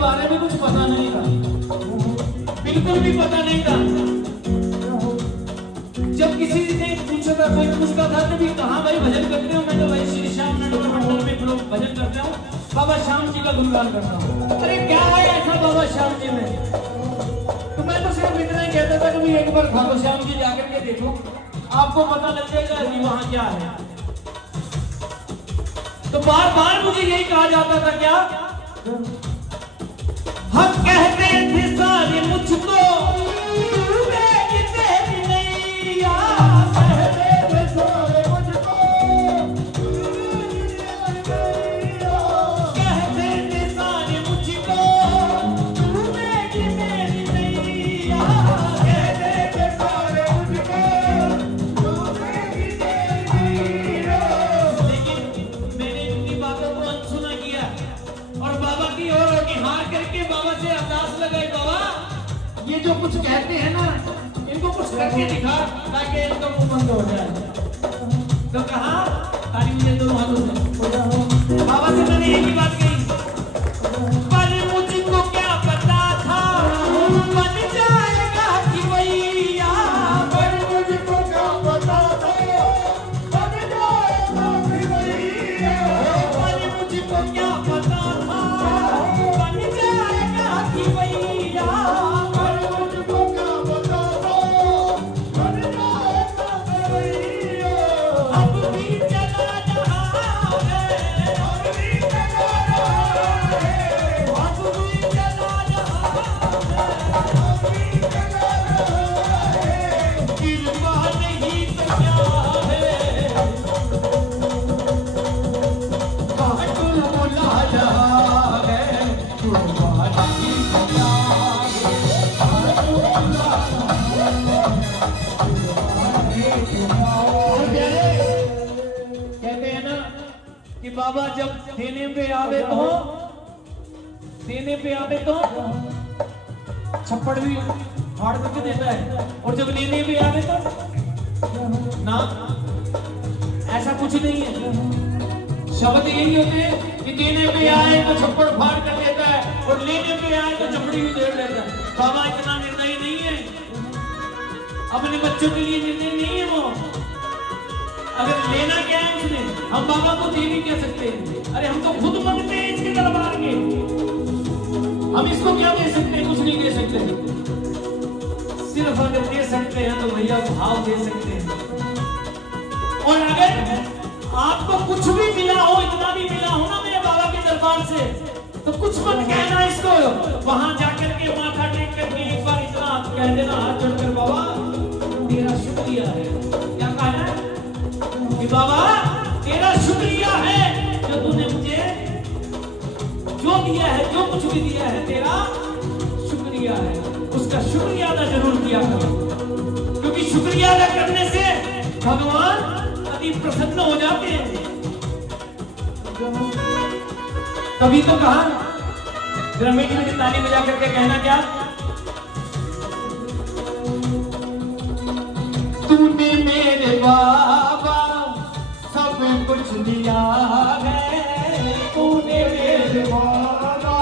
बारे में कुछ पता नहीं था, बिल्कुल भी पता नहीं था। जब किसी ने पूछा था, कोई पूछता था तभी कहाँ भाई भजन करते हो, मैं तो भाई श्री श्याम नंदन मंडल में लोग भजन करता हूँ, बाबा श्याम जी का गुणगान करता हूँ। अरे क्या है ऐसा बाबा श्याम जी में? तो मैं तो सिर्फ इतना ही कहता था कि एक बार बाबा श्याम जी जाकर के देखो, आपको पता लग जाएगा कि वहाँ क्या है। तो बार बार मुझे यही कहा जाता था, क्या हम कहते थे सारे मुझको जो कुछ कहते हैं ना, इनको कुछ करके दिखा ताकि इनका मुंह बंद हो जाए। तो कहा ताली मुझे दोनों हाथों से, बाबा से मैंने एक ही बात कही, पर मुझको क्या पता था बन जाएगा कि भैया, पर मुझको क्या पता था बन जाएगा कि भैया, पर मुझको क्या पता था बन जाएगा कि भैया, बाबा जब देने पे आवे तो छप्पड़ भी फाड़ करके देता है, और जब लेने पे आवे तो ना, ऐसा कुछ नहीं है। शब्द यही होते हैं कि देने पे आए तो छप्पड़ फाड़ कर देता है, और लेने पे आए तो चपड़ी भी देड़ लेता है। बाबा इतना निर्दयी नहीं है, अपने बच्चों के लिए निर्दयी नहीं है वो। अगर लेना क्या है उसने, हम बाबा को दे भी क्या सकते हैं? अरे हम तो खुद मांगते हैं इसके दरबार के, हम इसको क्या दे सकते हैं? कुछ नहीं दे सकते। सिर्फ अगर दे सकते हैं तो भैया भाव दे सकते हैं। और अगर आपको कुछ भी मिला हो, इतना भी मिला हो ना मेरे बाबा के दरबार से, तो कुछ मत कहना इसको, वहां जाकर के माथा टेक करके एक बार इतना कह देना हाथ जोड़कर, बाबा तेरा शुक्रिया है। क्या कहना है कि बाबा तेरा शुक्रिया है जो तूने मुझे जो दिया है, जो कुछ भी दिया है तेरा शुक्रिया है। उसका शुक्रिया अदा जरूर किया करो, क्योंकि शुक्रिया अदा करने से भगवान अति प्रसन्न हो जाते हैं। तभी तो कहा, जरा मीठी मीठी ताली बजा करके कहना, क्या तूने मेरे बाबा सब कुछ दिया है, तूने मेरे बाबा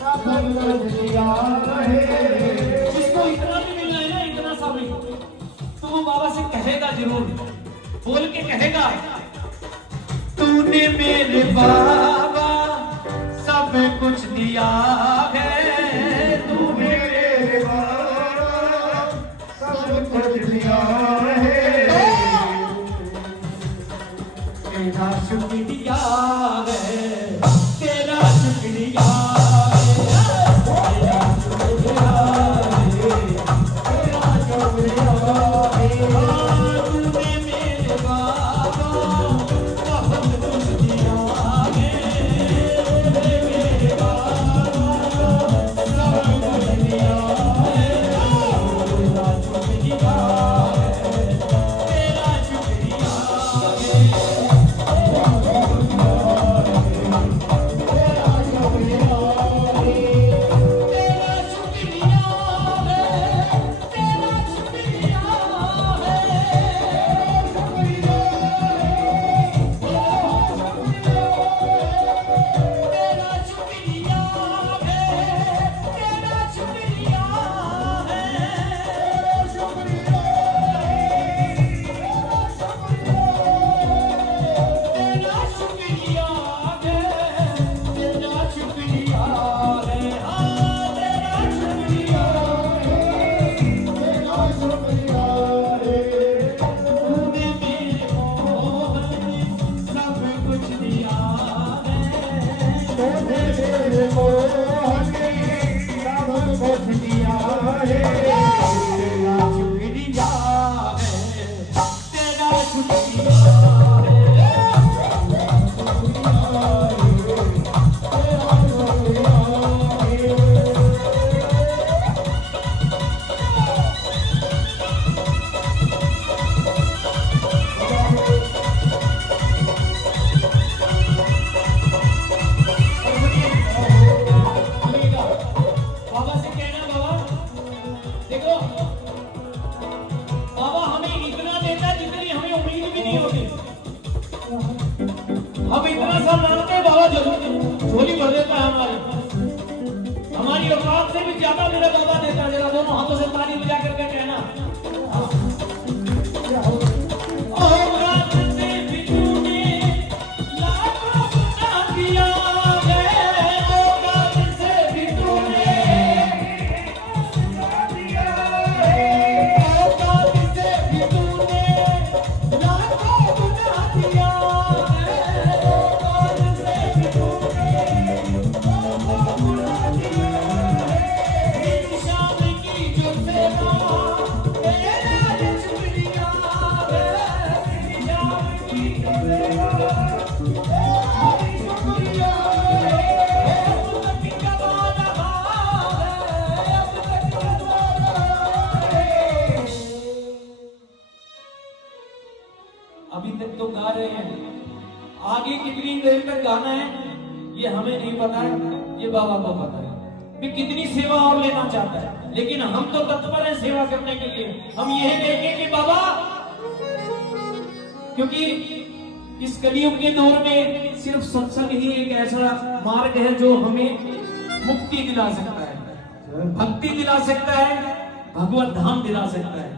सब कुछ दिया है। जिसको इतना भी मिला है ना, इतना सा भी, तो वो बाबा से कहेगा जरूर, बोल के कहेगा, तूने मेरे बाबा सब कुछ दिया है, तूने मेरे बाबा सब कुछ दिया है, तेरा शुक्रिया है, तेरा शुक्रिया है, तेरा शुक्रिया है, तेरा शुक्रिया है। तूने मेरे बाबा बहुत कुछ दिया है, मेरे बाबा सब कुछ दिया है, तेरा शुक्रिया है, तेरा शुक्रिया है। मेरा बाबा देता है, जरा दोनों हाथों से ताली बजा करके कहना। औकात से भी तूने लाखों गुना किया है, औकात से भी तूने औकात से भी तूने लाखों गुना किया है, औकात से भी तूने लाखों गुना किया है। इन शाम की जो सेवा तेरा शुक्रिया है, इन शाम की जो सेवा तेरा शुक्रिया है। अब तक गवा रहा है, अब तक गवा रहा है। अभी तक तो गा रहे हैं, आगे कितनी देर तक गाना है ये हमें नहीं पता है, ये बाबा को पता है कि कितनी सेवा और लेना चाहता है, लेकिन हम तो तत्पर हैं सेवा करने के लिए। हम यही देखें कि बाबा, क्योंकि इस कलयुग के दौर में सिर्फ सत्संग ही एक ऐसा मार्ग है जो हमें मुक्ति दिला सकता है, भक्ति दिला सकता है, भगवत धाम दिला सकता है।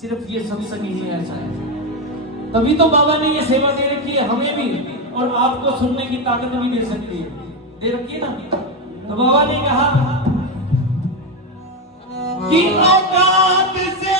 सिर्फ ये सत्संग ही ऐसा है। तभी तो बाबा ने ये सेवा दे रखी है हमें भी, और आपको सुनने की ताकत भी दे सकती है, दे रखी है ना। तो बाबा ने कहा कि औकात से